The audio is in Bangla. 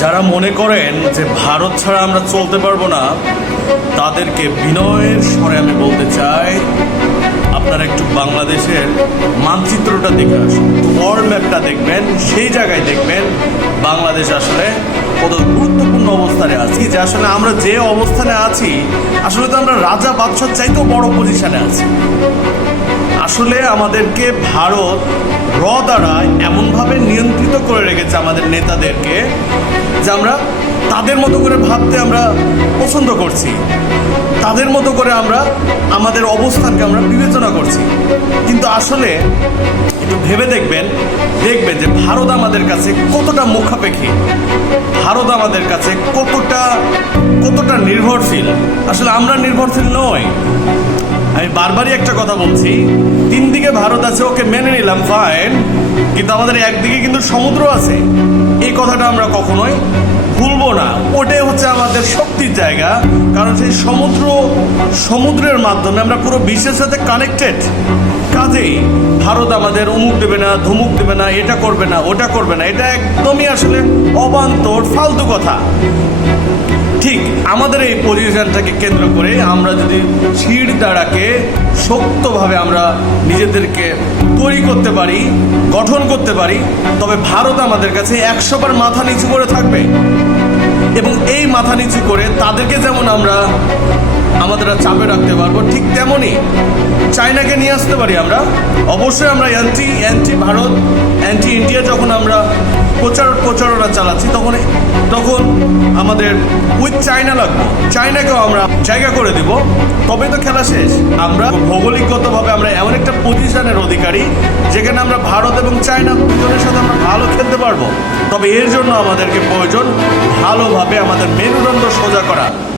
যারা মনে করেন যে ভারত ছাড়া আমরা চলতে পারব না, তাদেরকে বিনয়ের স্বরে আমি বলতে চাই, আপনারা একটু বাংলাদেশের মানচিত্রটা দেখে আসুন। ওয়ার্ল্ড ম্যাপটা দেখবেন, সেই জায়গায় দেখবেন বাংলাদেশ আসলে কত গুরুত্বপূর্ণ অবস্থানে আছি। যে আসলে আমরা যে অবস্থানে আছি, আসলে তো আমরা রাজা বাদশার চাইতেও বড় পজিশনে আছি। আসলে আমাদেরকে ভারত র দ্বারা এমনভাবে নিয়ন্ত্রিত করে রেখেছে আমাদের নেতাদেরকে যে আমরা তাদের মতো করে ভাবতে আমরা পছন্দ করছি। তাদের মতো করে আমরা আমাদের অবস্থানকে আমরা বিবেচনা করছি। কিন্তু আসলে একটু ভেবে দেখবেন দেখবেন যে ভারত আমাদের কাছে কতটা মুখাপেক্ষী। ভারত আমাদের কাছে কতটা কতটা নির্ভরশীল। আসলে আমরা নির্ভরশীল নই। আমি বারবারই একটা কথা বলছি, তিন দিকে ভারত আছে, ওকে মেনে নিলাম ফাইন কিন্তু আমাদের একদিকে কিন্তু সমুদ্র আছে। এই কথাটা আমরা কখনোই ভুলবো না। ওটাই হচ্ছে আমাদের শক্তির জায়গা, কারণ সেই সমুদ্র, সমুদ্রের মাধ্যমে আমরা পুরো বিশ্বের সাথে কানেক্টেড কাজেই ভারত আমাদের উমুক দেবে না, ধুমুক দেবে না, এটা করবে না, ওটা করবে না। এটা একদমই আসলে অবান্তর, ফালতু কথা। ঠিক আমাদের এই পজিশনটাকে কেন্দ্র করে আমরা যদি শির দ্বারাকে শক্তভাবে আমরা নিজেদেরকে তৈরি করতে পারি, গঠন করতে পারি, তবে ভারত আমাদের কাছে একশোবার মাথা নিচু করে থাকবে। এবং এই মাথা নিচু করে তাদেরকে যেমন আমরা আমাদের চাপে রাখতে পারব, ঠিক তেমনই চায়নাকে নিয়ে আসতে পারি আমরা। অবশ্যই আমরা anti anti Bharat anti India যখন আমরা প্রচার প্রচারণা চালাচ্ছি, তখন তখন আমাদের উইথ চায়না লাগবে। চায়নাকেও আমরা জায়গা করে দিব। তবে তো খেলা শেষ। আমরা ভৌগোলিকগতভাবে আমরা এমন একটা পজিশনের অধিকারী, যেখানে আমরা ভারত এবং চায়না দুজনের সাথে আমরা ভালো খেলতে পারব। তবে এর জন্য আমাদেরকে প্রয়োজন ভালোভাবে আমাদের মেরুদণ্ড সোজা করা।